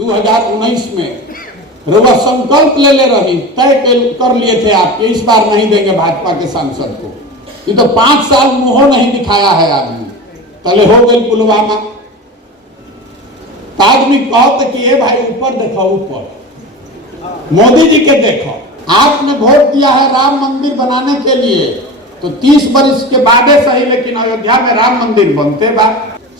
2019 में रउआ संकल्प ले रही, तय कर लिए थे आप कि इस बार नहीं देंगे भाजपा के सांसद को। ये तो 5 साल मुंह नहीं दिखाया है आदमी, तले हो गई पुलवामा। तो आदमी कहते कि ये भाई ऊपर देखो, ऊपर मोदी जी के देखो। आपने वोट दिया है राम मंदिर बनाने के लिए, तो 30 वर्ष के बाद सही, लेकिन अयोध्या में राम मंदिर बनते बा।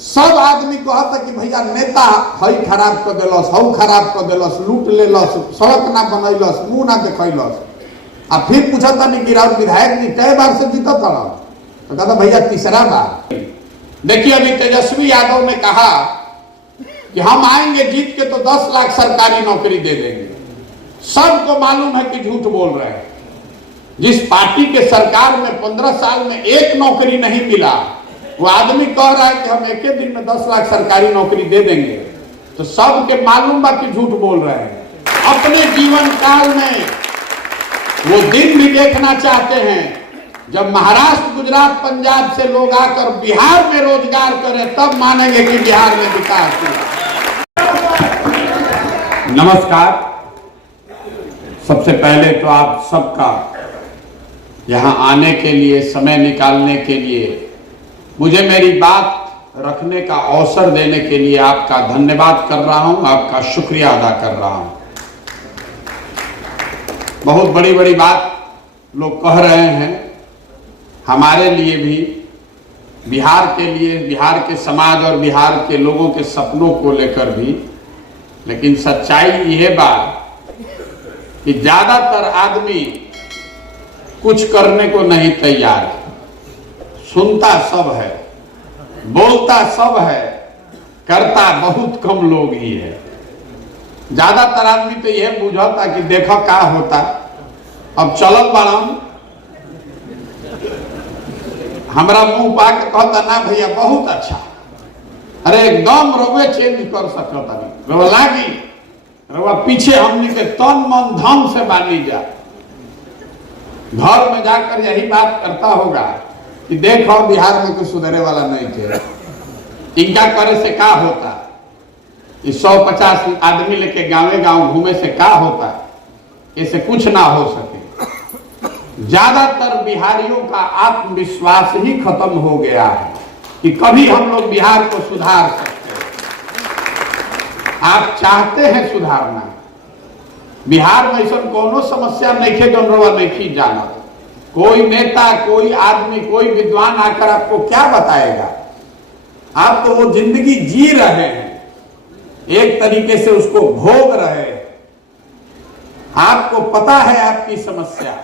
सब आदमी कहता कि भैया नेता हई खराब कर दिलस, हऊ खराब कर दिलस, लूट लेलस, सड़क ना बनैलस, मुंह ना देखैलस। आ फिर पूछता नहीं कि राउत विधायक जी कई बार से जीता था, तो कहता भैया तीसरा बार। देखिए अभी तेजस्वी यादव ने कहा कि हम आएंगे जीत के तो 10 लाख सरकारी नौकरी दे देंगे। सबको मालूम है कि झूठ बोल रहे हैं। जिस पार्टी के सरकार में 15 साल में एक नौकरी नहीं मिला, वो आदमी कह रहा है कि हम एक दिन में 10 लाख सरकारी नौकरी दे देंगे, तो सबके मालूम बा कि झूठ बोल रहे हैं। अपने जीवन काल में वो दिन भी देखना चाहते हैं जब महाराष्ट्र, गुजरात, पंजाब से लोग आकर बिहार में रोजगार करें, तब मानेंगे कि बिहार में विकास हुआ। नमस्कार। सबसे पहले तो आप सबका यहाँ आने के लिए, समय निकालने के लिए, मुझे मेरी बात रखने का अवसर देने के लिए आपका धन्यवाद कर रहा हूं, आपका शुक्रिया अदा कर रहा हूं। बहुत बड़ी बड़ी बात लोग कह रहे हैं, हमारे लिए भी, बिहार के लिए, बिहार के समाज और बिहार के लोगों के सपनों को लेकर भी। लेकिन सच्चाई यह बात कि ज्यादातर आदमी कुछ करने को नहीं तैयार है। सुनता सब है, बोलता सब है, करता बहुत कम लोग ही है। ज्यादातर आदमी तो यह बुझता कि देखो क्या होता, अब चलल बाड़न, हमरा मुंह पा के कहता ना भैया बहुत अच्छा, अरे एकदम रवे चेंज कर सकता नहीं, रवा लागी, रवा पीछे हमने के तन मन धन से बानी जा। घर में जाकर यही बात करता होगा कि देखो बिहार में कुछ सुधरे वाला नहीं थे, इनका करे से क्या होता, ये 150 आदमी लेके गांवे गांव घूमे से क्या होता, इससे कुछ ना हो सके। ज्यादातर बिहारियों का आत्मविश्वास ही खत्म हो गया है कि कभी हम लोग बिहार को सुधार सकते हैं। आप चाहते हैं सुधारना, बिहार में ऐसा कोनो समस्या नहीं है जो रवा नहीं जाना। कोई नेता, कोई आदमी, कोई विद्वान आकर आपको क्या बताएगा? आप तो वो जिंदगी जी रहे हैं, एक तरीके से उसको भोग रहे हैं। आपको पता है आपकी समस्या,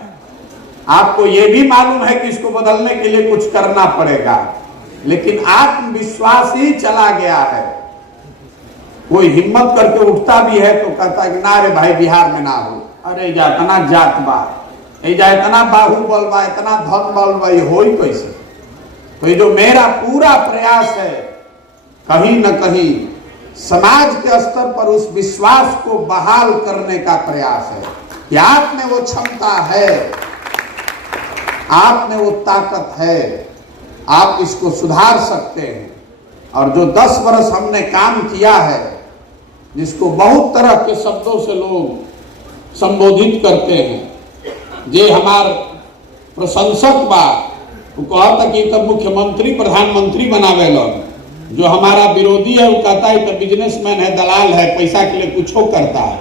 आपको यह भी मालूम है कि इसको बदलने के लिए कुछ करना पड़ेगा, लेकिन आत्मविश्वास ही चला गया है। कोई हिम्मत करके उठता भी है तो कहता है कि ना रे भाई बिहार में ना हो, अरे जा इतना जात बा, इतना बाहुबल बा, इतना धन बल बा, ये हो ही कैसे? तो ये जो मेरा पूरा प्रयास है, कहीं न कहीं समाज के स्तर पर उस विश्वास को बहाल करने का प्रयास है कि आप में वो क्षमता है, आप में वो ताकत है, आप इसको सुधार सकते हैं। और जो 10 वर्ष हमने काम किया है, जिसको बहुत तरह के शब्दों से लोग संबोधित करते हैं, जे हमार प्रशंसक बा, वो कहता कि तब मुख्यमंत्री प्रधानमंत्री बनावे लोग। जो हमारा विरोधी है वो कहता है तो बिजनेसमैन है, दलाल है, पैसा के लिए कुछ करता है।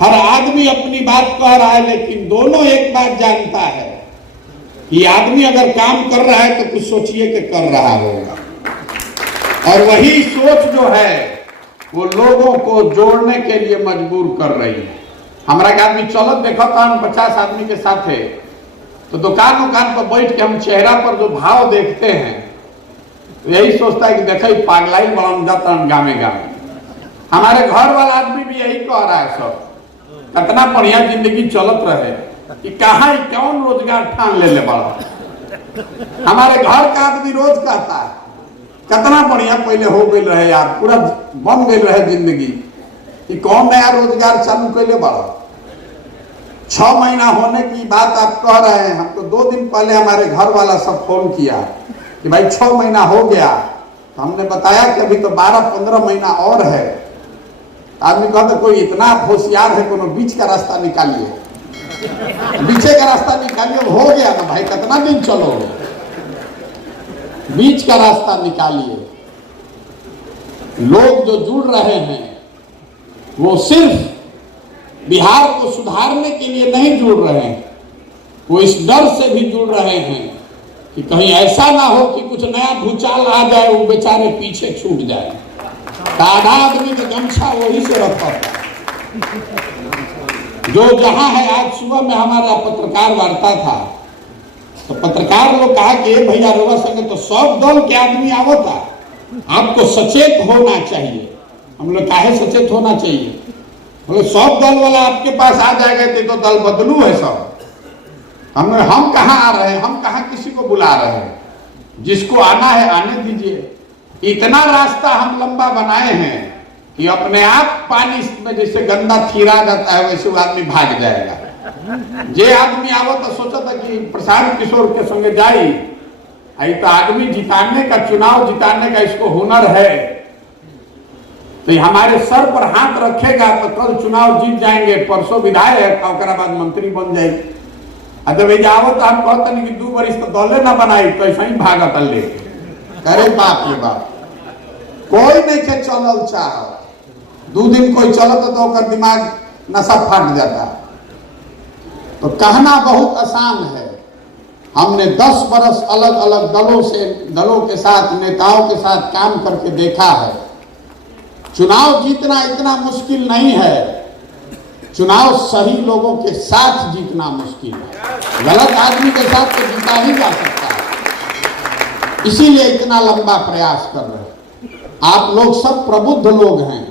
हर आदमी अपनी बात कह रहा है, लेकिन दोनों एक बात जानता है कि आदमी अगर काम कर रहा है तो कुछ सोचिए कि कर रहा होगा। और वही सोच जो है वो लोगों को जोड़ने के लिए मजबूर कर रही है। हमारा एक आदमी चलत देखा था, हम 50 आदमी के साथ है, तो दुकान पर बैठ के हम चेहरा पर जो भाव देखते हैं, तो यही सोचता है कि देखा पागलाई बन जाता गामे गामे। हमारे घर वाला आदमी भी यही कह रहा है, सब कितना बढ़िया जिंदगी चलत रहे कि कहाँ कौन रोजगार ठान ले बड़ा। हमारे घर का आदमी रोज कहता है कितना बढ़िया पहले हो गई रहे यार, पूरा बन गई रहे जिंदगी, कि कौन नया रोजगार चालू कैले बड़ा। 6 महीना होने की बात आप कह रहे हैं, हमको 2 दिन पहले हमारे घर वाला सब फोन किया कि भाई 6 महीना हो गया, तो हमने बताया कि अभी तो 12-15 महीना और है। आदमी कहता कोई इतना होशियार है, कोनो बीच का रास्ता निकालिए, बीचे का रास्ता निकालिए, हो गया ना भाई, कितना दिन चलोगे, बीच का रास्ता निकालिए। लोग जो जुड़ रहे हैं वो सिर्फ बिहार को सुधारने के लिए नहीं जुड़ रहे हैं, वो इस डर से भी जुड़ रहे हैं कि कहीं ऐसा ना हो कि कुछ नया भूचाल आ जाए, वो बेचारे पीछे छूट जाए। आधा आदमी का गमछा वही से रखा था जो जहां है। आज सुबह में हमारा पत्रकार वार्ता था, तो पत्रकार लोग कहा कि भैया रोवा संगे तो सब दल के आदमी आवता, आपको सचेत होना चाहिए। हम लोग काहे सचेत होना चाहिए? बोले सब दल वाला आपके पास आ जाएगा तो दल बदलू है सब। हम कहाँ आ रहे हैं, हम कहाँ किसी को बुला रहे हैं, जिसको आना है आने दीजिए। इतना रास्ता हम लंबा बनाए हैं कि अपने आप पानी में जैसे गंदा थीरा जाता है वैसे वो आदमी भाग जाएगा। जे आदमी आवो तो सोचा था कि प्रशांत किशोर के संगे जाई, आई तो आदमी जिताने का, चुनाव जिताने का इसको हुनर है, तो हमारे सर पर हाथ रखेगा तो कल चुनाव जीत जाएंगे, परसों विधायक और बाद मंत्री बन जाएगी। जब जाओ तो हम कहते नहीं कि 2 वर्ष तो दौले ना बनाई, तो ऐसा ही भागत ले। अरे बाप रे बाप, कोई नहीं के चलल चाह, 2 दिन कोई चलत तो दिमाग नशा फट जाता। तो कहना बहुत आसान है। हमने 10 बरस अलग अलग दलों के साथ, नेताओं के साथ काम करके देखा है, चुनाव जीतना इतना मुश्किल नहीं है, चुनाव सही लोगों के साथ जीतना मुश्किल है। गलत आदमी के साथ तो जीता ही जा सकता है, इसीलिए इतना लंबा प्रयास कर रहे हैं। आप लोग सब प्रबुद्ध लोग हैं,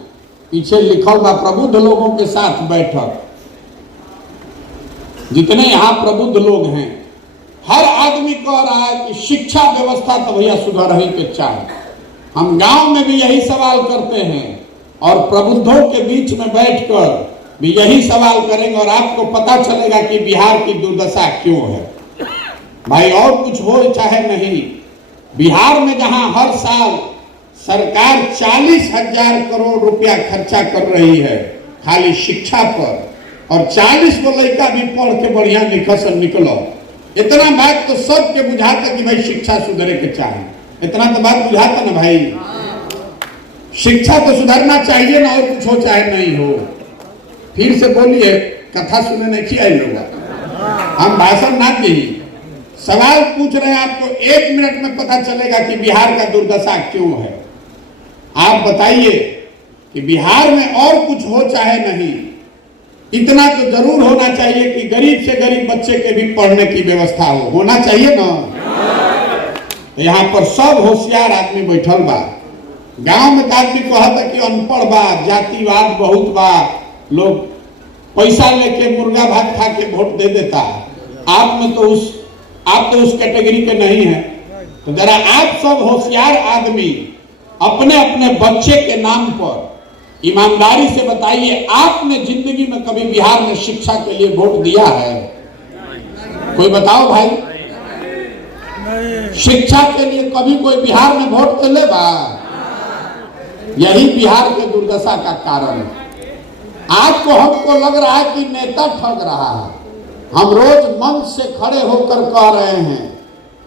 पीछे लिखल बा प्रबुद्ध लोगों के साथ बैठक। जितने यहाँ प्रबुद्ध लोग हैं, हर आदमी कह रहा है कि शिक्षा व्यवस्था तो भैया सुधर ही के चाहे। हम गांव में भी यही सवाल करते हैं और प्रबुद्धों के बीच में बैठकर भी यही सवाल करेंगे और आपको पता चलेगा कि बिहार की दुर्दशा क्यों है। भाई और कुछ हो चाहे नहीं, बिहार में जहां हर साल सरकार 40,000 करोड़ रुपया खर्चा कर रही है खाली शिक्षा पर, और 40 को लड़का भी पढ़ के बढ़िया लिखा निकलो, इतना बात तो सबके बुझाता कि भाई शिक्षा सुधरे के चाहे, इतना तो बात बुझाता ना भाई, शिक्षा तो सुधरना चाहिए ना, और कुछ हो चाहे नहीं हो। फिर से बोलिए, कथा सुने नहीं आई लोग, हम भाषण ना दी, सवाल पूछ रहे हैं आपको, 1 मिनट में पता चलेगा कि बिहार का दुर्दशा क्यों है। आप बताइए कि बिहार में और कुछ हो चाहे नहीं, इतना तो जरूर होना चाहिए कि गरीब से गरीब बच्चे के भी पढ़ने की व्यवस्था हो, होना चाहिए ना। तो यहाँ पर सब होशियार आदमी बैठल बा। गांव में आदमी कहता कि अनपढ़ बा, जातिवाद बहुत बा, लोग पैसा लेके मुर्गा भात खा के वोट दे देता। आप तो उस कैटेगरी के नहीं है। तो जरा आप सब होशियार आदमी अपने अपने बच्चे के नाम पर ईमानदारी से बताइए, आपने जिंदगी में कभी बिहार में शिक्षा के लिए वोट दिया है? कोई बताओ भाई, शिक्षा के लिए कभी कोई बिहार में वोट दे लेगा? यही बिहार के दुर्दशा का कारण है। आज को हमको लग रहा है कि नेता ठग रहा है। हम रोज मंच से खड़े होकर कह रहे हैं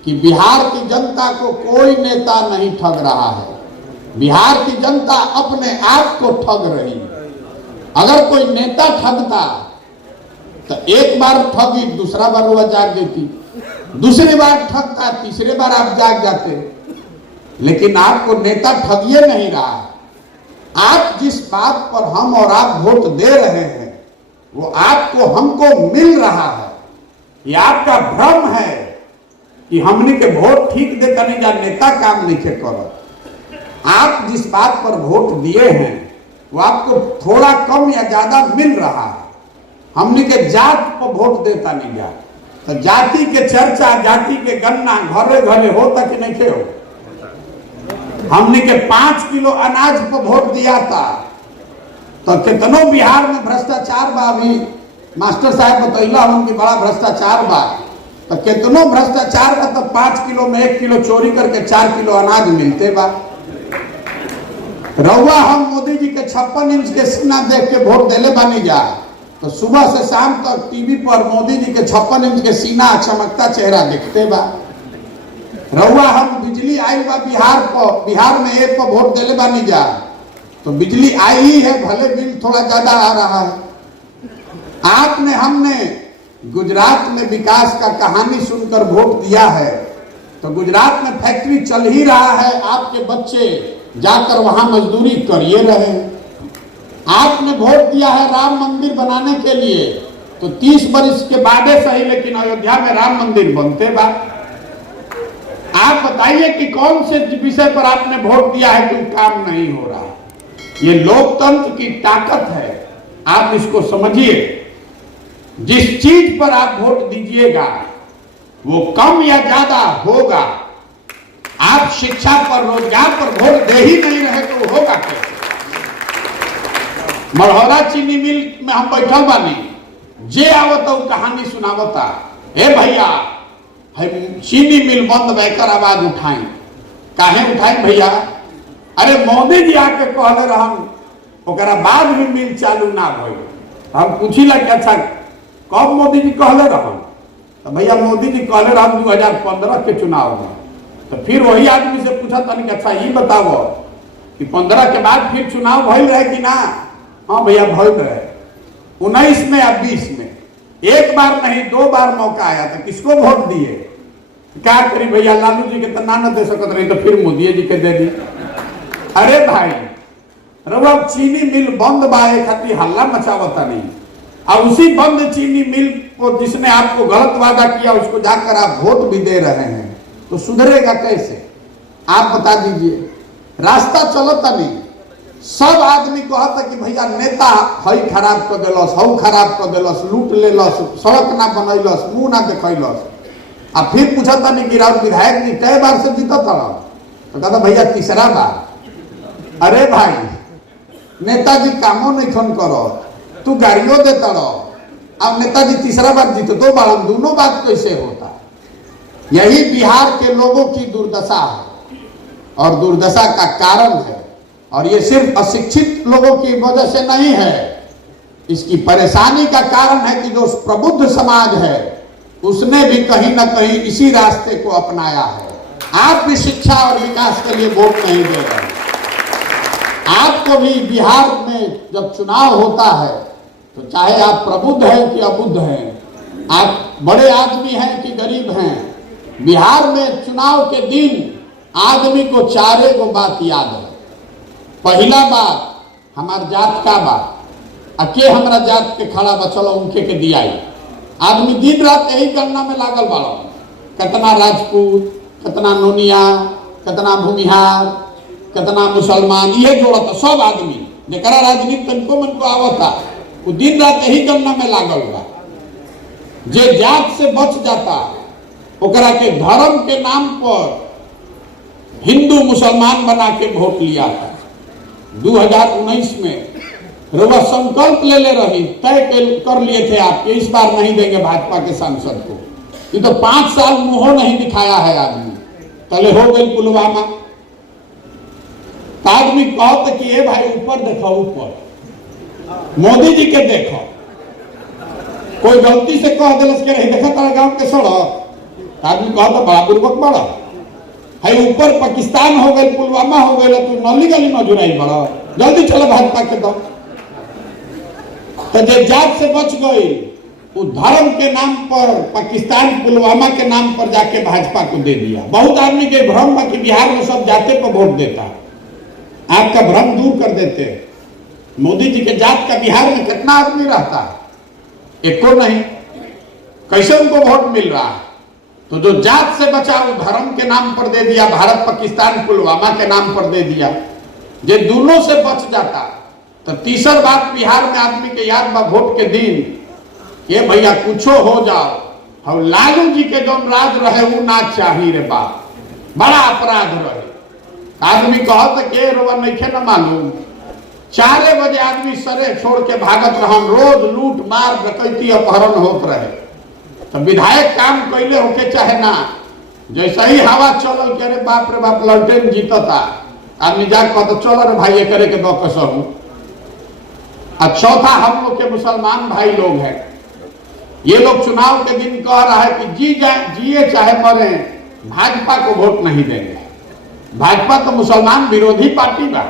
कि बिहार की जनता को कोई नेता नहीं ठग रहा है, बिहार की जनता अपने आप को ठग रही है। अगर कोई नेता ठगता तो एक बार ठगी, दूसरा बार वह जाग देती, दूसरी बार ठगता, तीसरे बार आप जाग जाते। लेकिन आपको नेता ठगिए नहीं रहा। आप जिस बात पर हम और आप वोट दे रहे हैं वो आपको हमको मिल रहा है। ये आपका भ्रम है कि हमने के वोट ठीक दे नहीं जा, नेता काम नहीं के कर। आप जिस बात पर वोट दिए हैं वो आपको थोड़ा कम या ज्यादा मिल रहा है। हमने के जात पर वोट देता नहीं जा, तो जाति के चर्चा, जाति के गन्ना घरे घरे होता कि नहीं हो। हमने के 5 किलो अनाज पर वोट दिया था, तो कितनों बिहार में भ्रष्टाचार बा। अभी मास्टर साहब बतैला उनकी बड़ा भ्रष्टाचार बा, तो कितनों भ्रष्टाचार बा। तो 5 किलो में 1 किलो चोरी करके 4 किलो अनाज मिलते बा। रउआ हम मोदी जी के 56 इंच के सीना देख के वोट देले बानी जा, तो सुबह से शाम तक टीवी पर मोदी जी के 56 इंच के सीना चमकता चेहरा दिखते बा। रउआ हम बिजली आई बा बिहार में एक पर वोट देले बानी जा, तो बिजली आई ही है, भले बिल थोड़ा ज्यादा आ रहा है। आपने हमने गुजरात में विकास का कहानी सुनकर वोट दिया है, तो गुजरात में फैक्ट्री चल ही रहा है, आपके बच्चे जाकर वहां मजदूरी करिए रहे। आपने वोट दिया है राम मंदिर बनाने के लिए, तो 30 वर्ष के बाद सही लेकिन अयोध्या में राम मंदिर बनते बा। आप बताइए कि कौन से विषय पर आपने वोट दिया है कोई काम नहीं हो रहा। ये लोकतंत्र की ताकत है, आप इसको समझिए। जिस चीज पर आप वोट दीजिएगा वो कम या ज्यादा होगा। आप शिक्षा पर, रोजगार पर वोट दे ही नहीं रहे तो होगा कैसे? मढ़ौरा चीनी मिल में हम बैठल बानी, जे आवता वो कहानी सुनावता, हे भैया चीनी मिल बंद बैकर आवाज उठाई। काहे उठाई भैया? अरे मोदी जी आके कहले रहन, ओकरा बाद भी मिल चालू ना भइल। हम पूछिला कि अच्छा कब मोदी जी कहले रहन? तो भैया मोदी जी कहले रहन 2015 के चुनाव में। तो फिर वही आदमी से पूछा था कि अच्छा ये बताओ कि 15 के बाद फिर चुनाव भइल रहे कि ना? हाँ भैया भइल रहे, 19 में या 20 में, एक बार नहीं 2 बार मौका आया, तो किसको वोट दिए? क्या करी भैया, लालू जी के तो ना दे सकत रही, तो फिर मोदी जी के दे दी। अरे भाई रउआ चीनी मिल बंद बा खातिर हल्ला मचावता नहीं, और उसी बंद चीनी मिल को जिसने आपको गलत वादा किया उसको जाकर आप वोट भी दे रहे हैं, तो सुधरेगा कैसे? आप बता दीजिए। रास्ता चलता नहीं, सब आदमी कहता कि भैया नेता हई खराब कर दिलस, हऊ खराब कर दिलस, लूट लेलस, सड़क ना बनैलस, मुंह ना देखैलस। आ फिर पूछता नहीं कि राउत विधायक जी कई बार से जीता था? तो कहता भैया तीसरा बार। अरे भाई नेताजी कामों नहीं खन करो, तू गाड़ियों देता रहो, अब नेताजी तीसरा बार जीते तो बार दोनों बात कैसे होता? यही बिहार के लोगों की दुर्दशा है और दुर्दशा का कारण है। और ये सिर्फ अशिक्षित लोगों की वजह से नहीं है, इसकी परेशानी का कारण है कि जो प्रबुद्ध समाज है उसने भी कहीं ना कहीं इसी रास्ते को अपनाया है। आप भी शिक्षा और विकास के लिए वोट नहीं दे रहे। आपको भी बिहार में जब चुनाव होता है तो चाहे आप प्रबुद्ध हैं कि अबुद्ध हैं, आप बड़े आदमी हैं कि गरीब हैं, बिहार में चुनाव के दिन आदमी को 4 गो बात याद है। पहला बात हमार जात का बात, अके हमारा जात के खड़ा बचलो उनके के दियाई। आदमी दिन रात यही गणना में लागल बाड़ो, कितना राजपूत, कितना नोनिया, कितना भूमिहार, कितना मुसलमान, ये जोड़ता सब आदमी जरा राजनीति तनको मन को आवता, वो दिन रात यही गणना में लागल बा। जे जात से बच जाता ओकरा के धर्म के नाम पर हिंदू मुसलमान बना के वोट लिया था। 2019 में रउआ संकल्प ले रही, तय कर लिए थे आप इस बार नहीं देंगे भाजपा के सांसद को। ये तो 5 साल मुंह नहीं दिखाया है आदमी, तले हो गई पुलवामा। आदमी कहते कि ए भाई ऊपर देखो, ऊपर मोदी जी के देखो, कोई गलती से कह दिलस के रही देखा तारा गांव के सड़क, आदमी कहता बड़ा पूर्वक बड़ा है, ऊपर पाकिस्तान हो गई, पुलवामा हो गई, तू नली गली में जुड़ाई बड़ा, जल्दी चलो भाजपा के दो। तो जो जात से बच गई वो धर्म के नाम पर पाकिस्तान पुलवामा के नाम पर जाके भाजपा को दे दिया। बहुत आदमी के भ्रम है कि बिहार में सब जाते पर वोट देता, आपका भ्रम दूर कर देते। मोदी जी के जात का बिहार में कितना आदमी रहता है? एको नहीं। कैसे उनको वोट मिल रहा है? तो जो जात से बचा वो धर्म के नाम पर दे दिया, भारत पाकिस्तान पुलवामा के नाम पर दे दिया। ये दोनों से बच जाता तो तीसर बात बिहार में आदमी के याद बा वोट के दिन, ये भैया कुछो हो जाओ, हम लालू जी के जो राज रहे वो ना चाहिए रे बाप, बड़ा अपराध रहे। आदमी कहत के रोवा नहीं न मालूम, 4 बजे आदमी सरे छोड़ के भागत रहन, रोज लूट मार डकैती अपहरण होत रहे। तो विधायक काम कैले होके चाहे ना, जैसे ही हवा चलल के रे बाप रे बाप ललटेन जीतता, आदमी जाके कहता चलो रे भाई ये करे के दो कसहूं। और चौथा हम लोग के मुसलमान भाई लोग हैं, ये लोग चुनाव के दिन कह रहा है कि जिए चाहे मरे भाजपा को वोट नहीं देंगे। भाजपा तो मुसलमान विरोधी पार्टी बा,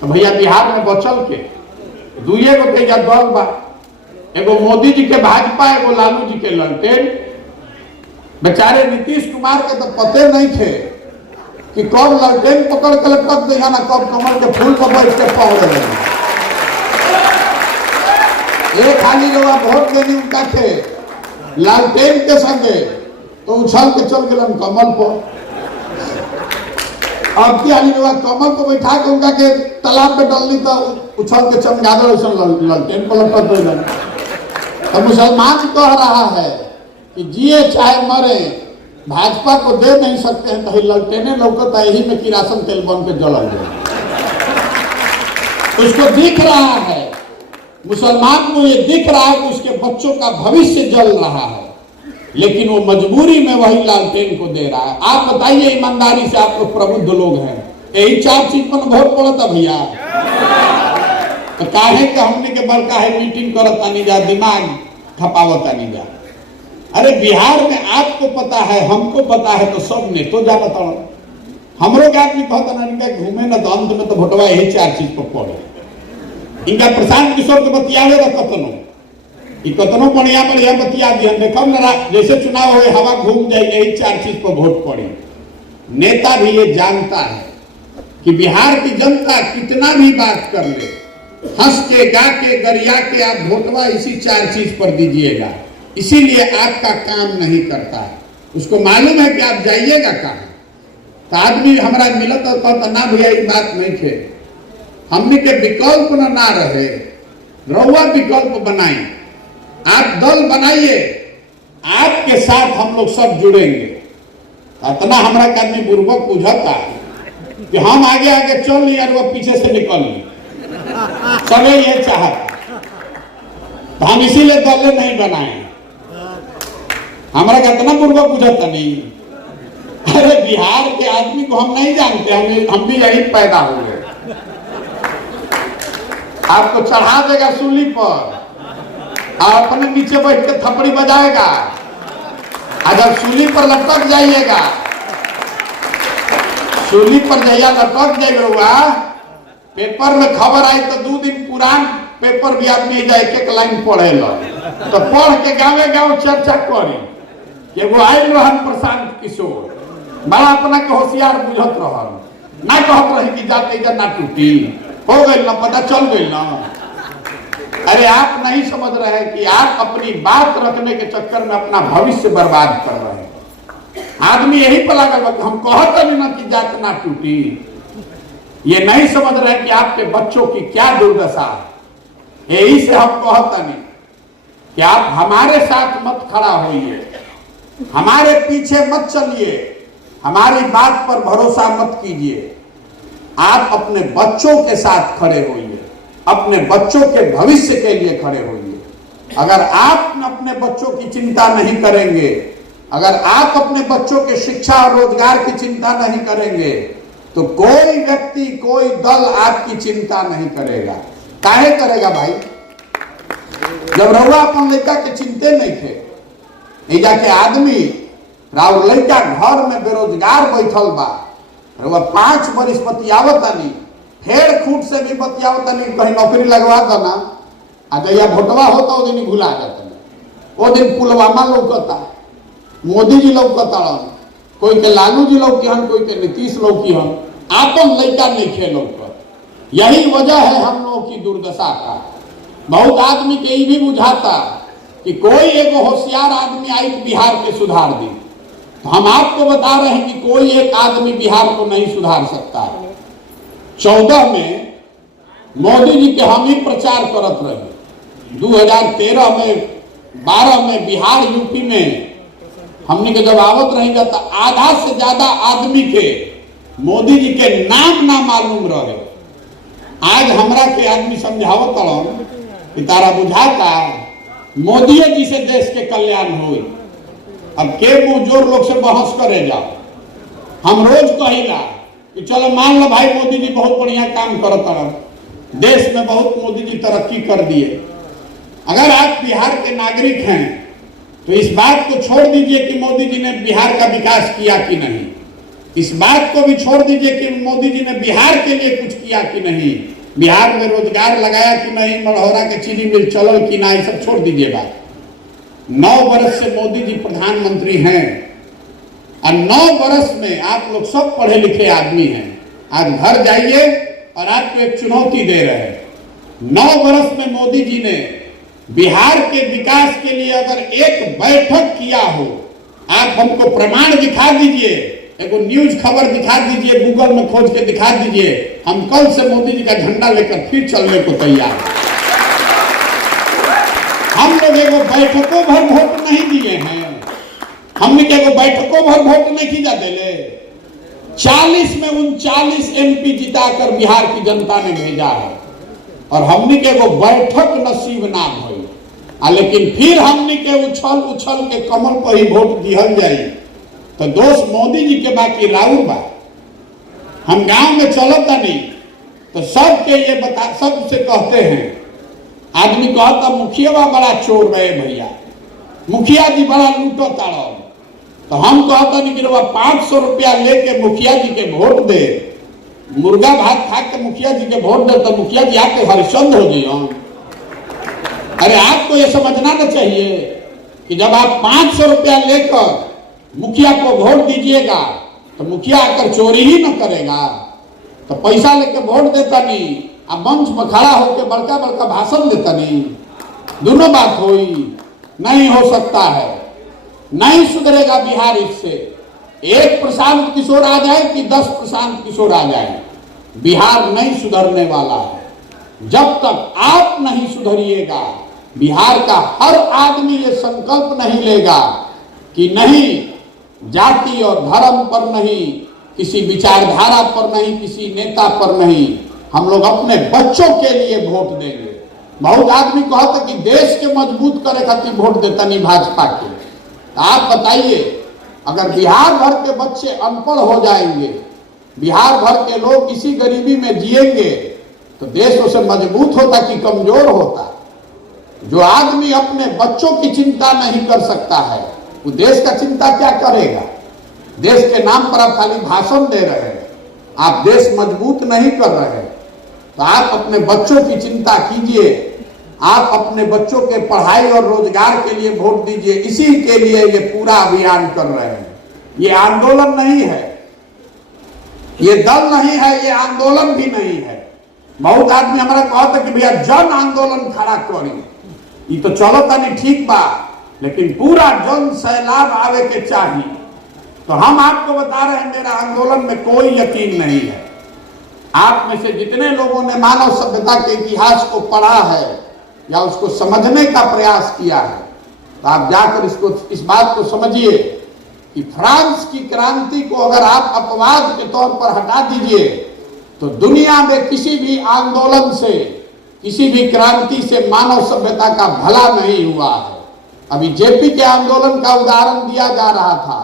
तो भैया बिहार में बचल के दुए गो तेजा दल बा, एगो मोदी जी के भाजपा, एगो लालू जी के ललटेन। बेचारे नीतीश कुमार के तो पते नहीं थे कि कब ललटेन पकड़ के लटक देगा ना कब कमल के फूल पर बैठ के पकड़ देगा। एक खाली लोग वोट देने उनका थे लालटेन के संगे, तो उछल के चल गए कमल पर। अब की हाली लोग कमल को बैठा के उनका के तालाब पे डाल दी तो उछल के चमगादड़ ऐसा लालटेन पर लटक देगा। तो मुसलमान कह रहा है कि जिए चाहे मरे भाजपा को दे नहीं सकते हैं, तो ललटेने लौकता यही में किरासन तेल बन के जल जाए। उसको दिख रहा है, मुसलमान को ये दिख रहा है कि उसके बच्चों का भविष्य जल रहा है, लेकिन वो मजबूरी में वही लालटेन को दे रहा है। आप बताइए ईमानदारी से, आप लोग प्रबुद्ध लोग हैं, यही 4 चीज पर वोट पड़ता भैया। तो काहे के हमने के बड़का है मीटिंग करता नहीं जा, दिमाग खपावता नहीं जा। अरे बिहार में आपको पता है, हमको पता है, तो सब ने तो जा बताओ। हमरो के आदमी कहता ना इनका घूमे ना, तो अंत में तो वोटवा यही 4 चीज पर पड़े। इनका प्रशांत किशोर के बतियावे कतनो बढ़िया बढ़िया बतिया दिया, देखो ना जैसे चुनाव हो हवा घूम जाए, यही 4 चीज पर वोट पड़ी। नेता भी ये जानता है कि बिहार की जनता कितना भी बात कर ले, हंस के गा के गरिया के आप वोटवा इसी 4 चीज पर दीजिएगा, इसीलिए आपका काम नहीं करता है। उसको मालूम है कि आप जाइएगा कहाँ। तो आदमी हमारा मिलत और कहता ना भैया ये बात नहीं थे, हमने के विकल्प ना रहे, रउआ विकल्प बनाई, आप दल बनाइए, आपके साथ हम लोग सब जुड़ेंगे। इतना हमारा का आदमी बुर्बक बुझता कि हम आगे आगे चल ली और वो पीछे से निकल ली, सबे ये चाहता। तो हम इसीलिए दल नहीं बनाए। हमारा का इतना बुर्बक बुझता नहीं। अरे बिहार के आदमी को हम नहीं जानते, हम भी यही पैदा हुए। आपको चढ़ा देगा सूली पर और अपने नीचे बैठ के थपड़ी बजाएगा, अगर सूली पर लटक जाइएगा, सूली पर जैया लटक जाएगा, पेपर में खबर आई तो 2 दिन पुरान पेपर भी आदमी एक लाइन पढ़े लो, तो पढ़ के गावे गाँव चर्चा करी कि वो आयल रहन प्रशांत किशोर, बड़ा अपना के होशियार बुझत रहन, ना कहत रही कि जाते जा ना टूटी, हो गई ना, पता चल गई ना। अरे आप नहीं समझ रहे हैं कि आप अपनी बात रखने के चक्कर में अपना भविष्य बर्बाद कर रहे हैं। आदमी यही पर लगा हम कहते नहीं ना कि जात ना टूटी, ये नहीं समझ रहे कि आपके बच्चों की क्या दुर्दशा है। यही से हम कहते नहीं कि आप हमारे साथ मत खड़ा होइए, हमारे पीछे मत चलिए, हमारी बात पर भरोसा मत कीजिए। आप अपने बच्चों के साथ खड़े होइए, अपने बच्चों के भविष्य के लिए खड़े होइए। अगर आप अपने बच्चों की चिंता नहीं करेंगे, अगर आप अपने बच्चों के शिक्षा और रोजगार की चिंता नहीं करेंगे, तो कोई व्यक्ति कोई दल आपकी चिंता नहीं करेगा। काहे करेगा भाई? जब रउआ अपन लड़का के चिंते नहीं थे, एजा के आदमी राउर लड़का घर में बेरोजगार बैठल बा, रउआ 5 बरिस बतियावतानी, फेर खूट से भी बतियावतानी कहीं नौकरी लगवा देना, आ जैया भोटवा होता वो दिन भुला जाता। वो दिन पुलवामा लौकता, मोदी जी लौकता, कोई के लालू जी लौकी हन, कोई के नीतीश लौकी हन, आपन लड़का नहीं खे लौकत। यही वजह है हम लोगों की दुर्दशा का। बहुत आदमी के ये भी बुझाता कि कोई एगो होशियार आदमी आई बिहार के सुधार दी। तो हम आपको बता रहे हैं कि कोई एक आदमी बिहार को नहीं सुधार सकता। 14 में मोदी जी के हम ही प्रचार करत रहे, 2013 में 12 में बिहार यूपी में हमने के जब आवत रही जाता, आधा से ज्यादा आदमी के मोदी जी के नाम ना मालूम रहे। आज हमरा के आदमी समझावत कि तारा बुझाता मोदी जी से देश के कल्याण हो। अब के मुंह जोर लोग से बहस करे जाओ। हम रोज कहिला कि चलो मान लो भाई मोदी जी बहुत बढ़िया काम करता रहा, देश में बहुत मोदी जी तरक्की कर दिए। अगर आप बिहार के नागरिक हैं तो इस बात को छोड़ दीजिए कि मोदी जी ने बिहार का विकास किया कि नहीं, इस बात को भी छोड़ दीजिए कि मोदी जी ने बिहार के लिए कुछ किया कि नहीं, बिहार में रोजगार लगाया कि नहीं, मढ़ौरा के चीनी मिल चलल कि नहीं, सब छोड़ दीजिए बात। 9 वर्ष से मोदी जी प्रधानमंत्री हैं और 9 वर्ष में आप लोग सब पढ़े लिखे आदमी हैं। आज घर जाइए और आपको एक चुनौती दे रहे हैं। 9 वर्ष में मोदी जी ने बिहार के विकास के लिए अगर एक बैठक किया हो, आप हमको प्रमाण दिखा दीजिए, एगो न्यूज खबर दिखा दीजिए, गूगल में खोज के दिखा दीजिए, हम कल से मोदी जी का झंडा लेकर फिर चलने को तैयार हैं। हम लोग एगो बैठकों भर वोट नहीं दिए हैं, हमने एगो बैठकों भर वोट नहीं किया दिले। 40 में 39 MP जिताकर बिहार की जनता ने भेजा है और हमने के एगो बैठक नसीब ना हुई, लेकिन फिर हमने के उछल उछल के कमल पर ही वोट दिहल जाई तो दोष मोदी जी के बाकी राउर बा। हम गांव में चलता नहीं तो सबके ये बता, सबसे कहते हैं, आदमी कहता मुखिया बड़ा चोर रहे भैया, मुखिया जी बड़ा लूटो ताड़ो, तो हम कहता नहीं कि 500 रुपया लेके मुखिया जी के वोट दे, मुर्गा भात खा के मुखिया जी के वोट दे तो मुखिया जी आके हरिश्चंद्र हो जाइए। अरे आपको ये समझना ना चाहिए कि जब आप 500 रुपया लेकर मुखिया को वोट दीजिएगा तो मुखिया आकर चोरी ही न करेगा, तो पैसा लेके वोट देता नहीं, अब मंच में खड़ा होकर बड़का बड़का भाषण देता नहीं, दोनों बात हुई नहीं हो सकता है, नहीं सुधरेगा बिहार इससे। एक प्रशांत किशोर आ जाए कि 10 प्रशांत किशोर आ जाए, बिहार नहीं सुधरने वाला है। जब तक आप नहीं सुधरिएगा, बिहार का हर आदमी ये संकल्प नहीं लेगा कि नहीं जाति और धर्म पर नहीं, किसी विचारधारा पर नहीं, किसी नेता पर नहीं, हम लोग अपने बच्चों के लिए वोट देंगे। बहुत आदमी कहते कि देश के मजबूत करे खातिर वोट देता नहीं भाजपा के। आप बताइए, अगर बिहार भर के बच्चे अनपढ़ हो जाएंगे, बिहार भर के लोग इसी गरीबी में जिएंगे तो देश उसे मजबूत होता कि कमजोर होता। जो आदमी अपने बच्चों की चिंता नहीं कर सकता है वो देश का चिंता क्या करेगा। देश के नाम पर आप खाली भाषण दे रहे हैं, आप देश मजबूत नहीं कर रहे। तो आप अपने बच्चों की चिंता कीजिए, आप अपने बच्चों के पढ़ाई और रोजगार के लिए वोट दीजिए। इसी के लिए ये पूरा अभियान कर रहे हैं। ये आंदोलन नहीं है, ये दल नहीं है, ये आंदोलन भी नहीं है। बहुत आदमी हमारा कहता कि भैया जन आंदोलन खड़ा करी, ये तो चलता नहीं ठीक बा, लेकिन पूरा जन सैलाब आवे के चाहिए। तो हम आपको बता रहे हैं, मेरा आंदोलन में कोई यकीन नहीं है। आप में से जितने लोगों ने मानव सभ्यता के इतिहास को पढ़ा है या उसको समझने का प्रयास किया है, तो आप जाकर इस बात को समझिए कि फ्रांस की क्रांति को अगर आप अपवाद के तौर पर हटा दीजिए तो दुनिया में किसी भी आंदोलन से, किसी भी क्रांति से मानव सभ्यता का भला नहीं हुआ है। अभी जेपी के आंदोलन का उदाहरण दिया जा रहा था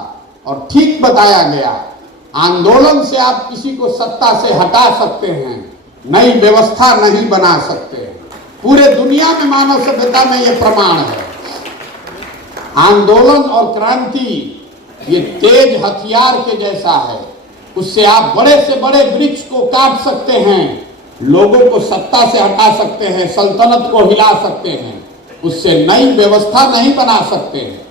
और ठीक बताया गया, आंदोलन से आप किसी को सत्ता से हटा सकते हैं, नई व्यवस्था नहीं बना सकते। पूरे दुनिया में मानव सभ्यता में यह प्रमाण है। आंदोलन और क्रांति ये तेज हथियार के जैसा है, उससे आप बड़े से बड़े वृक्ष को काट सकते हैं, लोगों को सत्ता से हटा सकते हैं, सल्तनत को हिला सकते हैं, उससे नई व्यवस्था नहीं बना सकते हैं।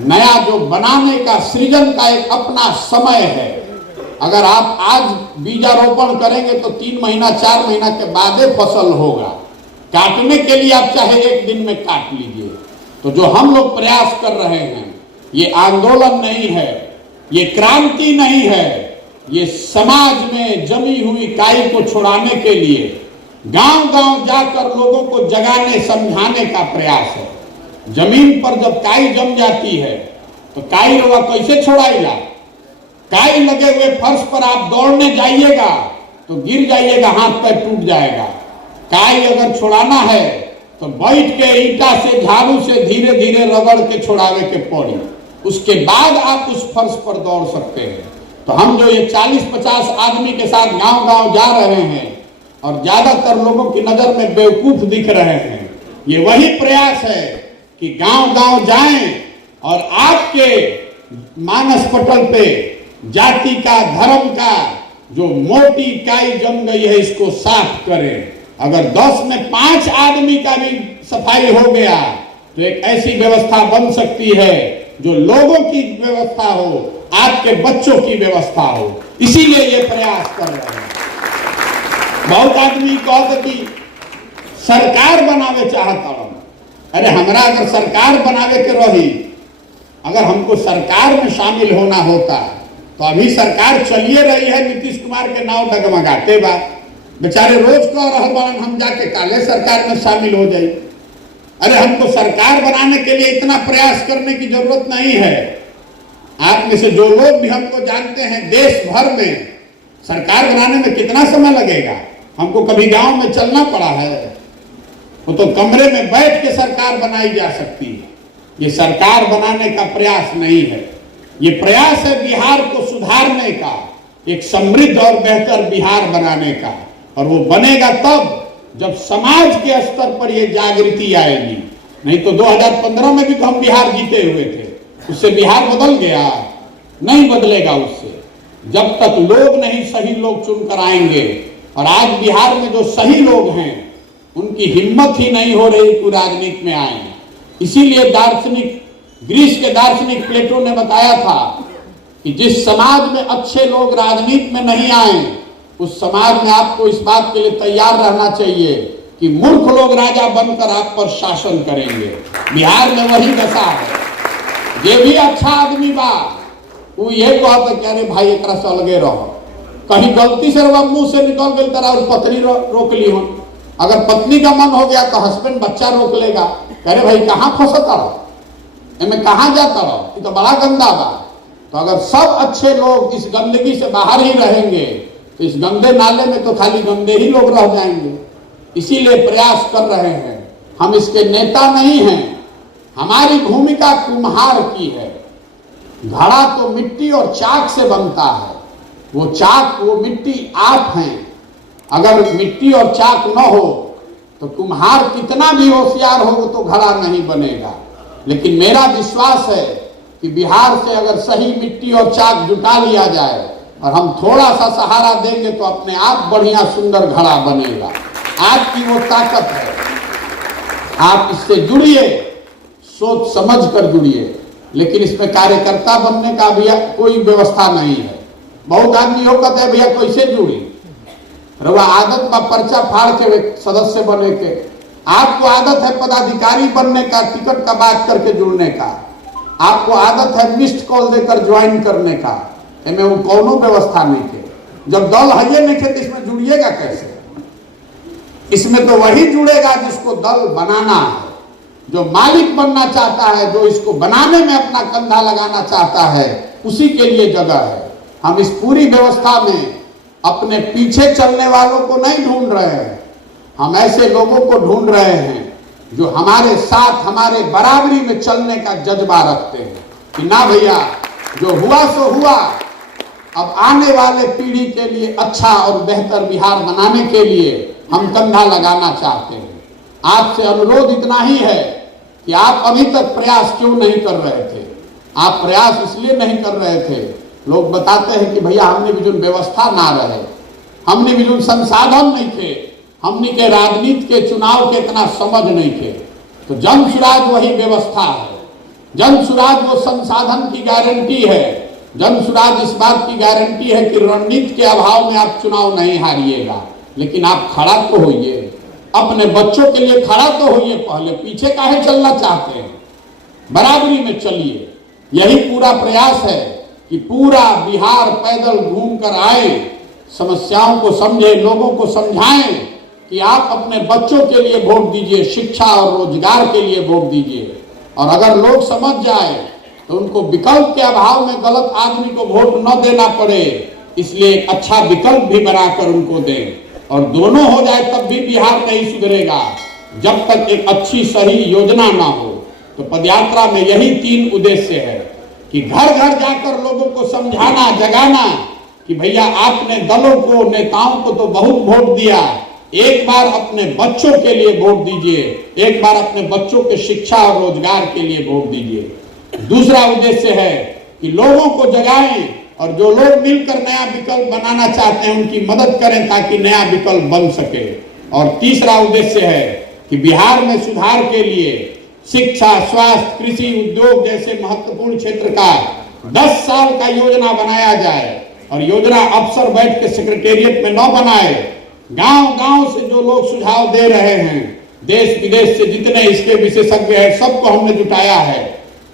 नया जो बनाने का, सृजन का एक अपना समय है। अगर आप आज बीजारोपण करेंगे तो 3 महीना 4 महीना के बाद फसल होगा। काटने के लिए आप चाहे 1 दिन में काट लीजिए। तो जो हम लोग प्रयास कर रहे हैं, ये आंदोलन नहीं है, ये क्रांति नहीं है, ये समाज में जमी हुई काई को छुड़ाने के लिए गांव-गांव जाकर लोगों को जगाने समझाने का प्रयास है। जमीन पर जब काई जम जाती है तो काई रोगा कैसे छोड़ाएगा। काई लगे हुए फर्श पर आप दौड़ने जाइएगा तो गिर जाइएगा, हाथ पैर टूट जाएगा। काई अगर छोड़ाना है तो बैठ के ईंटा से, झाड़ू से धीरे धीरे रगड़ के छोड़ावे के पड़ी, उसके बाद आप उस फर्श पर दौड़ सकते हैं। तो हम जो ये 40-50 आदमी के साथ गांव-गांव जा रहे हैं और ज्यादातर लोगों की नजर में बेवकूफ दिख रहे हैं, ये वही प्रयास है कि गांव-गांव जाएं और आपके मानस पटल पे जाति का, धर्म का जो मोटी काई जम गई है इसको साफ करें। अगर 10 में 5 आदमी का भी सफाई हो गया तो एक ऐसी व्यवस्था बन सकती है जो लोगों की व्यवस्था हो, आपके बच्चों की व्यवस्था हो। इसीलिए ये प्रयास कर रहे हैं। बहुत आदमी कहते कि सरकार बनावे चाहता हूं। अरे हमरा अगर सरकार बनावे के रही, अगर हमको सरकार में शामिल होना होता तो अभी सरकार चलिए रही है नीतीश कुमार के नाव डगमगाते बा, बेचारे रोज कह रहे बड़न हम जाके काले सरकार में शामिल हो जाए। अरे हमको सरकार बनाने के लिए इतना प्रयास करने की जरूरत नहीं है। आप में से जो लोग भी हमको जानते हैं, देश भर में सरकार बनाने में कितना समय लगेगा? हमको कभी गांव में चलना पड़ा है? वो तो कमरे में बैठ के सरकार बनाई जा सकती है। ये सरकार बनाने का प्रयास नहीं है, ये प्रयास है बिहार को सुधारने का, एक समृद्ध और बेहतर बिहार बनाने का। और वो बनेगा तब जब समाज के स्तर पर ये जागृति आएगी। नहीं तो 2015 में भी तो हम बिहार जीते हुए थे, उससे बिहार बदल गया? नहीं बदलेगा उससे, जब तक लोग नहीं सही लोग चुनकर आएंगे। और आज बिहार में जो सही लोग हैं उनकी हिम्मत ही नहीं हो रही कि राजनीति में आए। इसीलिए दार्शनिक, ग्रीस के दार्शनिक प्लेटो ने बताया था कि जिस समाज में अच्छे लोग राजनीति में नहीं आए, उस समाज में आपको इस बात के लिए तैयार रहना चाहिए कि मूर्ख लोग राजा बनकर आप पर शासन करेंगे। बिहार में वही दशा है। ये भी अच्छा आदमी बा, वो ये कहते कि अरे भाई एक से अलगे रहो, कहीं गलती से मुंह से निकल गई तरह और पत्नी रोक ली हो। अगर पत्नी का मन हो गया तो हस्बैंड बच्चा रोक लेगा, अरे भाई कहाँ फंसता रहो, मैं कहाँ जाता रहो, ये तो बड़ा गंदा बा। तो अगर सब अच्छे लोग इस गंदगी से बाहर ही रहेंगे तो इस गंदे नाले में तो खाली गंदे ही लोग रह जाएंगे। इसीलिए प्रयास कर रहे हैं। हम इसके नेता नहीं हैं, हमारी भूमिका कुम्हार की है। घड़ा तो मिट्टी और चाक से बनता है, वो चाक, वो मिट्टी आप हैं। अगर मिट्टी और चाक न हो तो कुम्हार कितना भी होशियार हो वो तो घड़ा नहीं बनेगा। लेकिन मेरा विश्वास है कि बिहार से अगर सही मिट्टी और चाक जुटा लिया जाए और हम थोड़ा सा सहारा देंगे तो अपने आप बढ़िया सुंदर घड़ा बनेगा। आपकी वो ताकत है, आप इससे जुड़िए, सोच समझ कर जुड़िए। लेकिन इसमें कार्यकर्ता बनने का भी कोई व्यवस्था नहीं है। बहुत आदमी हो कहते हैं भैया कैसे जुड़ी, रवा आदत में पर्चा फाड़ के सदस्य बने के। आपको आदत है पदाधिकारी बनने का, टिकट का बात करके जुड़ने का। आपको आदत है मिस्ड कॉल देकर ज्वाइन करने का। इनमें वो कोनो व्यवस्था नहीं थे। जब दल है नहीं थे तो इसमें जुड़िएगा कैसे? इसमें तो वही जुड़ेगा जिसको दल बनाना है, जो मालिक बनना चाहता है, जो इसको बनाने में अपना कंधा लगाना चाहता है, उसी के लिए जगह है। हम इस पूरी व्यवस्था में अपने पीछे चलने वालों को नहीं ढूंढ रहे हैं, हम ऐसे लोगों को ढूंढ रहे हैं जो हमारे साथ, हमारे बराबरी में चलने का जज्बा रखते हैं कि ना भैया जो हुआ सो हुआ, अब आने वाले पीढ़ी के लिए अच्छा और बेहतर बिहार बनाने के लिए हम कंधा लगाना चाहते हैं। आपसे अनुरोध इतना ही है कि आप अभी तक प्रयास क्यों नहीं कर रहे थे? आप प्रयास इसलिए नहीं कर रहे थे, लोग बताते हैं कि भैया हमने भी जो व्यवस्था ना रहे, हमने भी जो संसाधन नहीं थे, हमने के राजनीति के चुनाव के इतना समझ नहीं थे। तो जन सुराज वही व्यवस्था है। जन सुराज वो संसाधन की गारंटी है। जन सुराज इस बात की गारंटी है कि रणनीति के अभाव में आप चुनाव नहीं हारिएगा, लेकिन आप खड़ा तो होइए, अपने बच्चों के लिए खड़ा तो होइए। पहले पीछे काहे चलना चाहते हैं? बराबरी में चलिए। यही पूरा प्रयास है कि पूरा बिहार पैदल घूम कर आए, समस्याओं को समझे, लोगों को समझाएं कि आप अपने बच्चों के लिए वोट दीजिए, शिक्षा और रोजगार के लिए वोट दीजिए। और अगर लोग समझ जाए तो उनको विकल्प के अभाव में गलत आदमी को वोट न देना पड़े, इसलिए एक अच्छा विकल्प भी बनाकर उनको दें। और दोनों हो जाए तब भी बिहार नहीं सुधरेगा जब तक एक अच्छी सही योजना ना हो। तो पदयात्रा में यही 3 उद्देश्य है। कि घर घर जाकर लोगों को समझाना, जगाना कि भैया आपने दलों को, नेताओं को तो बहुत वोट दिया, एक बार अपने बच्चों के लिए वोट दीजिए, एक बार अपने बच्चों के शिक्षा और रोजगार के लिए वोट दीजिए। दूसरा उद्देश्य है कि लोगों को जगाएं और जो लोग मिलकर नया विकल्प बनाना चाहते हैं उनकी मदद करें ताकि नया विकल्प बन सके। और तीसरा उद्देश्य है कि बिहार में सुधार के लिए शिक्षा, स्वास्थ्य, कृषि, उद्योग जैसे महत्वपूर्ण क्षेत्र का 10 साल का योजना बनाया जाए और योजना अफसर बैठ के सेक्रेटेरिएट में न बनाए, गांव-गांव से जो लोग सुझाव दे रहे हैं, देश विदेश से जितने इसके विशेषज्ञ हैं, सबको हमने जुटाया है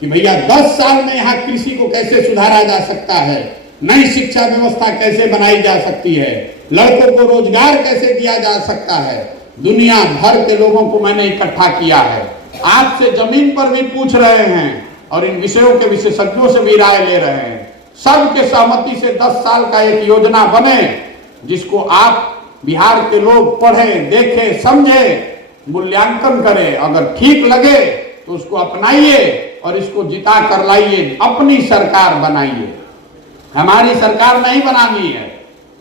कि भैया 10 साल में यहाँ कृषि को कैसे सुधारा जा सकता है, नई शिक्षा व्यवस्था कैसे बनाई जा सकती है, लड़कों को रोजगार कैसे दिया जा सकता है। दुनिया भर के लोगों को मैंने इकट्ठा किया है, आपसे जमीन पर भी पूछ रहे हैं और इन विषयों के विशेषज्ञों से भी राय ले रहे हैं। सबके सहमति से 10 साल का एक योजना बने जिसको आप बिहार के लोग पढ़ें, देखें, समझें, मूल्यांकन करें। अगर ठीक लगे तो उसको अपनाइए और इसको जिता कर लाइए, अपनी सरकार बनाइए। हमारी सरकार नहीं बनानी है,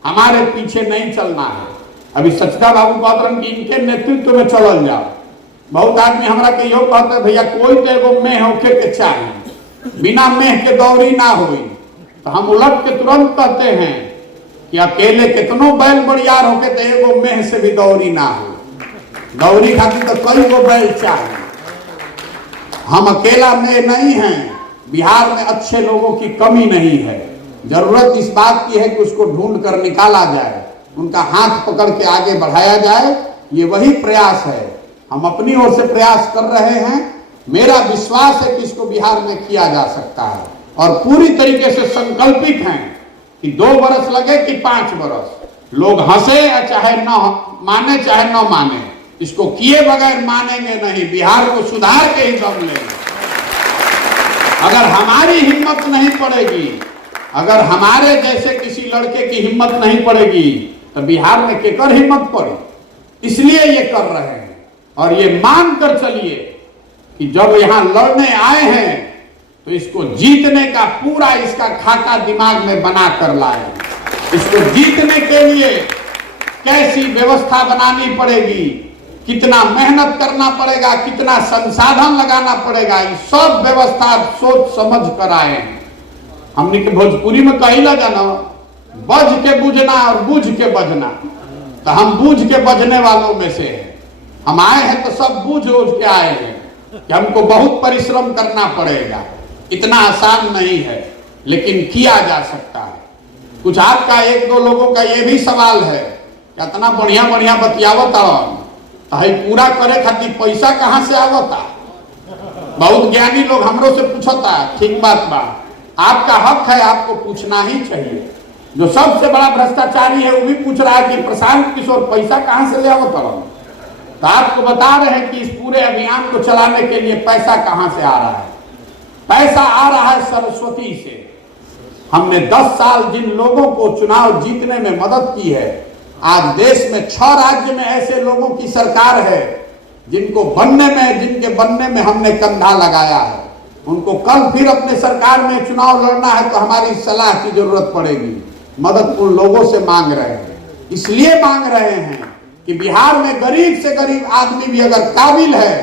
हमारे पीछे नहीं चलना है। अभी सचदा बाबू कहते कि इनके नेतृत्व में चलल जाओ। बहुत आदमी हमरा के यो कहते भैया कोई तो एगो मेह होके के चाहे, बिना मेह के दौरी ना हुई। तो हम उलट के तुरंत कहते हैं कि अकेले कितनो बैल बड़ियार होके तो एगो मेह से भी दौरी ना हो। दौरी खातिर तो कई गो बैल चाहिए। हम अकेला में नहीं हैं, बिहार में अच्छे लोगों की कमी नहीं है। जरूरत इस बात की है कि उसको ढूंढ कर निकाला जाए, उनका हाथ पकड़ के आगे बढ़ाया जाए। ये वही प्रयास है, हम अपनी ओर से प्रयास कर रहे हैं। मेरा विश्वास है कि इसको बिहार में किया जा सकता है और पूरी तरीके से संकल्पित हैं कि 2 बरस लगे कि 5 बरस। लोग हंसे चाहे न माने चाहे न माने, इसको किए बगैर मानेंगे नहीं। बिहार को सुधार के ही दम लेंगे। अगर हमारी हिम्मत नहीं पड़ेगी, अगर हमारे जैसे किसी लड़के की हिम्मत नहीं पड़ेगी तो बिहार में केकर हिम्मत पड़े। इसलिए ये कर रहे हैं और ये मान कर चलिए कि जब यहां लड़ने आए हैं तो इसको जीतने का पूरा इसका खाका दिमाग में बना कर लाए। इसको जीतने के लिए कैसी व्यवस्था बनानी पड़ेगी, कितना मेहनत करना पड़ेगा, कितना संसाधन लगाना पड़ेगा, ये सब व्यवस्था सोच समझ कर आए हैं। हमने के भोजपुरी में कहिला जाना, बज के बुझना और बुझ के बजना। तो हम बूझ के बजने वालों में से हैं। हम आए हैं तो सब बूझ बूझ के आए हैं कि हमको बहुत परिश्रम करना पड़ेगा। इतना आसान नहीं है लेकिन किया जा सकता है। कुछ आपका 1-2 लोगों का ये भी सवाल है कि इतना बढ़िया बढ़िया बतियावत है, पूरा करे खातिर पैसा कहाँ से आवता। बहुत ज्ञानी लोग हमरो से पूछता, ठीक बात बा, आपका हक है, आपको पूछना ही चाहिए। जो सबसे बड़ा भ्रष्टाचारी है वो भी पूछ रहा है कि प्रशांत किशोर पैसा कहाँ से ले आवता। तो आपको बता रहे हैं कि इस पूरे अभियान को चलाने के लिए पैसा कहां से आ रहा है। पैसा आ रहा है सरस्वती से। हमने 10 साल जिन लोगों को चुनाव जीतने में मदद की है, आज देश में 6 राज्य में ऐसे लोगों की सरकार है जिनके बनने में हमने कंधा लगाया है। उनको कल फिर अपने सरकार में चुनाव लड़ना है तो हमारी सलाह की जरूरत पड़ेगी। मदद उन लोगों से मांग रहे हैं, इसलिए मांग रहे हैं कि बिहार में गरीब से गरीब आदमी भी अगर काबिल है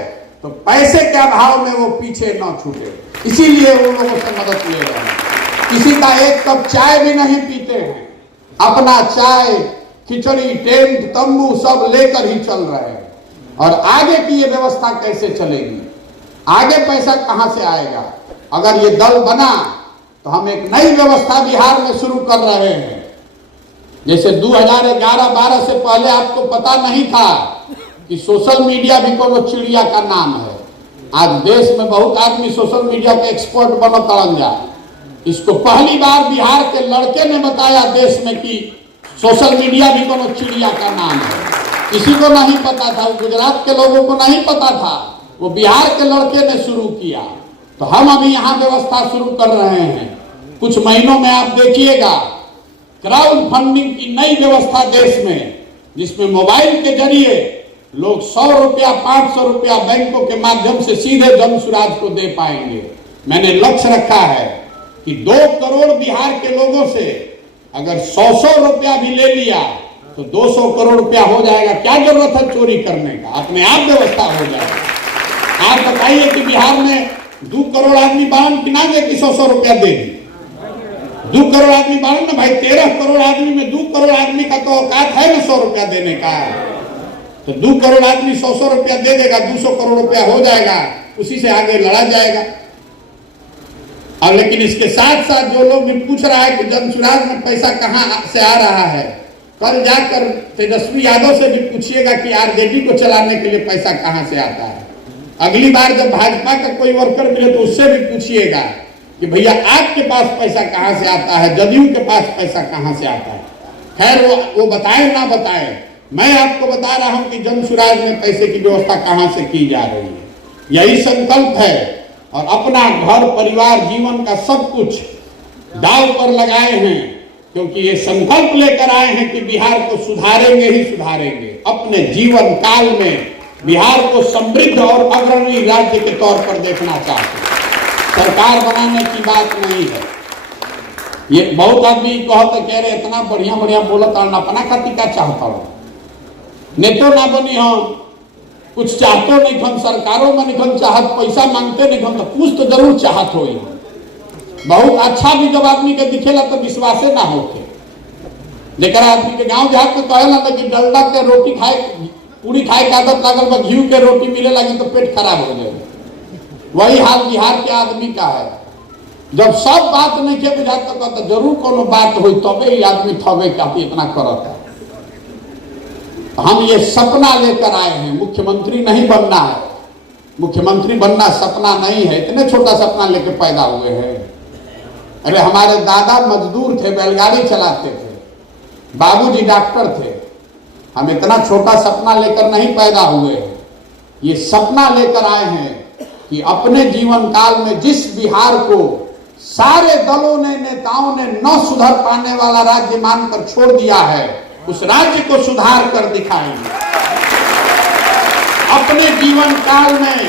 तो पैसे के अभाव में वो पीछे न छूटे, इसीलिए वो लोगों से मदद ले रहे हैं। किसी का 1 कप चाय भी नहीं पीते हैं, अपना चाय, खिचड़ी, टेंट, तंबू सब लेकर ही चल रहे हैं। और आगे की ये व्यवस्था कैसे चलेगी, आगे पैसा कहां से आएगा। अगर ये दल बना तो हम एक नई व्यवस्था बिहार में शुरू कर रहे हैं। जैसे 2011-12 से पहले आपको पता नहीं था कि सोशल मीडिया भी कोनो चिड़िया का नाम है। आज देश में बहुत आदमी सोशल मीडिया के एक्सपर्ट बनत जा। इसको पहली बार बिहार के लड़के ने बताया देश में कि सोशल मीडिया भी कोनो चिड़िया का नाम है। किसी को नहीं पता था, गुजरात के लोगों को नहीं पता था, वो बिहार के लड़के ने शुरू किया। तो हम अभी यहाँ व्यवस्था शुरू कर रहे हैं। कुछ महीनों में आप देखिएगा क्राउड फंडिंग की नई व्यवस्था देश में, जिसमें मोबाइल के जरिए लोग 100 रुपया, 500 रुपया बैंकों के माध्यम से सीधे जन सुराज को दे पाएंगे। मैंने लक्ष्य रखा है कि 2 करोड़ बिहार के लोगों से अगर 100 रुपया भी ले लिया तो 200 करोड़ रुपया हो जाएगा। क्या जरूरत है चोरी करने का, अपने आप व्यवस्था हो जाएगा। आप बताइए कि बिहार में 2 करोड़ आदमी बारन की ना दे कि 100 रुपया देगी। 2 करोड़ आदमी बारन ना भाई, 13 करोड़ आदमी में 2 करोड़ आदमी का तो औकात है ना 100 रुपया देने का। तो 2 करोड़ आदमी 100 रुपया दे देगा, 200 करोड़ रुपया हो जाएगा, उसी से आगे लड़ा जाएगा। और लेकिन इसके साथ साथ जो लोग भी पूछ रहा है कि जनसुराज में पैसा कहां से आ रहा है, कल जाकर तेजस्वी यादव से भी पूछिएगा कि आरजेडी को चलाने के लिए पैसा कहां से आता है। अगली बार जब भाजपा का कोई वर्कर मिले तो उससे भी पूछिएगा कि भैया आपके पास पैसा कहां से आता है, जदयू के पास पैसा कहां से आता है। खैर वो बताए ना बताए, मैं आपको बता रहा हूं कि जनसुराज में पैसे की व्यवस्था कहां से की जा रही है। यही संकल्प है और अपना घर परिवार जीवन का सब कुछ दांव पर लगाए हैं, क्योंकि ये संकल्प लेकर आए हैं कि बिहार को सुधारेंगे ही सुधारेंगे। अपने जीवन काल में बिहार को समृद्ध और अग्रणी राज्य के तौर पर देखना चाहते हैं। सरकार बनाने की बात नहीं है। ये बहुत आदमी कहते कह रहे इतना बढ़िया बढ़िया बोलत और अपना खातिर का चाहता हो, नेतो ना बनी हम, कुछ चाहतो नहीं हम, सरकारों में नहीं चाहत, पैसा मांगते नहीं हम, तो कुछ तो जरूर चाहत हो। बहुत अच्छा भी जब आदमी के दिखेला तो विश्वासे ना होते। लेकर आदमी के गांव देहात में कहे ना कि डलडा के रोटी खाए, पूरी खाए के आदत लागल बा, घी के रोटी मिले लगे तो पेट खराब हो जाए। वही हाल बिहार के आदमी का है। जब सब बात नहीं के बुझाता तो जरूर कोनो बात हुई तबे ही आदमी थबे काफी इतना करता। हम ये सपना लेकर आए हैं, मुख्यमंत्री नहीं बनना है। मुख्यमंत्री बनना सपना नहीं है, इतने छोटा सपना लेकर पैदा हुए हैं। अरे हमारे दादा मजदूर थे, बैलगाड़ी चलाते थे, बाबूजी डॉक्टर थे। हम इतना छोटा सपना लेकर नहीं पैदा हुए हैं। ये सपना लेकर आए हैं कि अपने जीवन काल में जिस बिहार को सारे दलों ने, नेताओं ने न सुधर पाने वाला राज्य मानकर छोड़ दिया है, उस राज्य को सुधार कर दिखाएंगे। अपने जीवन काल में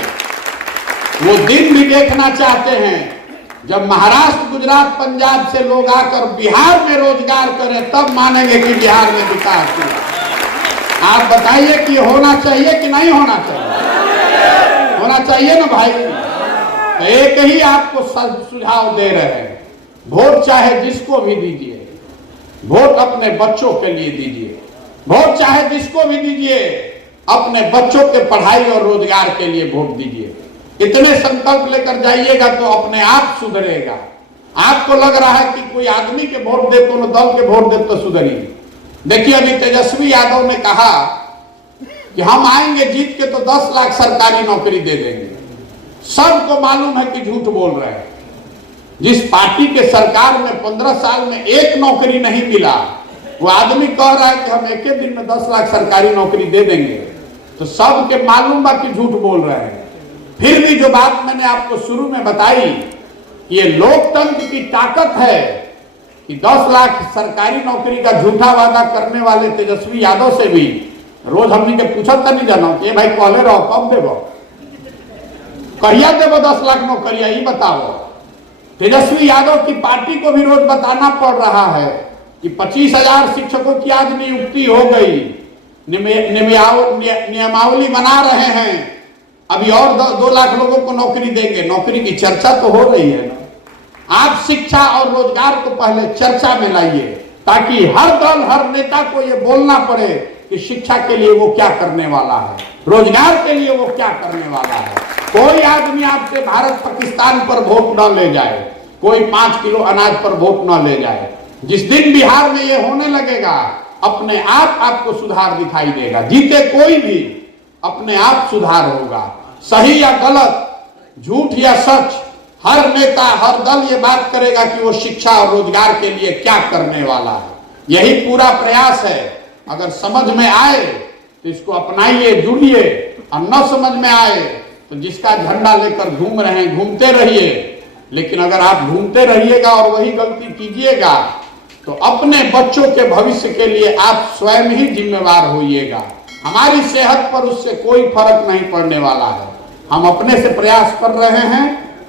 वो दिन भी देखना चाहते हैं जब महाराष्ट्र, गुजरात, पंजाब से लोग आकर बिहार में रोजगार करें, तब मानेंगे कि बिहार में विकास हुआ। आप बताइए कि होना चाहिए कि नहीं होना चाहिए? होना चाहिए ना भाई। तो एक ही आपको सुझाव दे रहे हैं, वोट चाहे जिसको भी दीजिए, वोट अपने बच्चों के लिए दीजिए। वोट चाहे जिसको भी दीजिए, अपने बच्चों के पढ़ाई और रोजगार के लिए वोट दीजिए। इतने संकल्प लेकर जाइएगा तो अपने आप सुधरेगा। आपको लग रहा है कि कोई आदमी के वोट दे, कोनो दल के वोट दे तो सुधरेगी। देखिए अभी तेजस्वी यादव ने कहा कि हम आएंगे जीत के तो 10 लाख सरकारी नौकरी दे देंगे। सबको मालूम है कि झूठ बोल रहे हैं। जिस पार्टी के सरकार में 15 साल में एक नौकरी नहीं मिला, वो आदमी कह रहा है कि हम एक दिन में 10 लाख सरकारी नौकरी दे देंगे, तो सबके मालूम बा कि झूठ बोल रहे हैं। फिर भी जो बात मैंने आपको शुरू में बताई, ये लोकतंत्र की ताकत है कि 10 लाख सरकारी नौकरी का झूठा वादा करने वाले तेजस्वी यादव से भी रोज हमने के पूछा था नहीं जाना कि भाई कहले रहो कब देव, कहिया देव 10 लाख नौकरिया, ये बताओ। तेजस्वी यादव की पार्टी को भी रोज बताना पड़ रहा है कि 25,000 शिक्षकों की आज नियुक्ति हो गई, नियमावली बना रहे हैं, अभी और 2 लाख लोगों को नौकरी देंगे। नौकरी की चर्चा तो हो रही है ना। आप शिक्षा और रोजगार को पहले चर्चा में लाइए, ताकि हर दल, हर नेता को ये बोलना पड़े कि शिक्षा के लिए वो क्या करने वाला है, रोजगार के लिए वो क्या करने वाला है। कोई आदमी आपसे भारत पाकिस्तान पर वोट न ले जाए, कोई 5 किलो अनाज पर वोट न ले जाए। जिस दिन बिहार में ये होने लगेगा, अपने आप आपको सुधार दिखाई देगा। जीते कोई भी, अपने आप सुधार होगा। सही या गलत, झूठ या सच, हर नेता, हर दल ये बात करेगा कि वो शिक्षा और रोजगार के लिए क्या करने वाला है। यही पूरा प्रयास है। अगर समझ में आए तो इसको अपनाइए, जुड़िए, और न समझ में आए तो जिसका झंडा लेकर घूम रहे हैं घूमते रहिए। लेकिन अगर आप घूमते रहिएगा और वही गलती कीजिएगा तो अपने बच्चों के भविष्य के लिए आप स्वयं ही जिम्मेवार होइएगा। हमारी सेहत पर उससे कोई फर्क नहीं पड़ने वाला है। हम अपने से प्रयास कर रहे हैं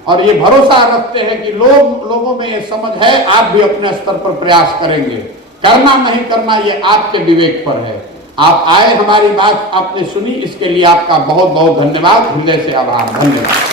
और ये भरोसा रखते हैं कि लोगों में ये समझ है, आप भी अपने स्तर पर प्रयास करेंगे। करना नहीं करना ये आपके विवेक पर है। आप आए, हमारी बात आपने सुनी, इसके लिए आपका बहुत बहुत धन्यवाद, हृदय से आभार। धन्यवाद।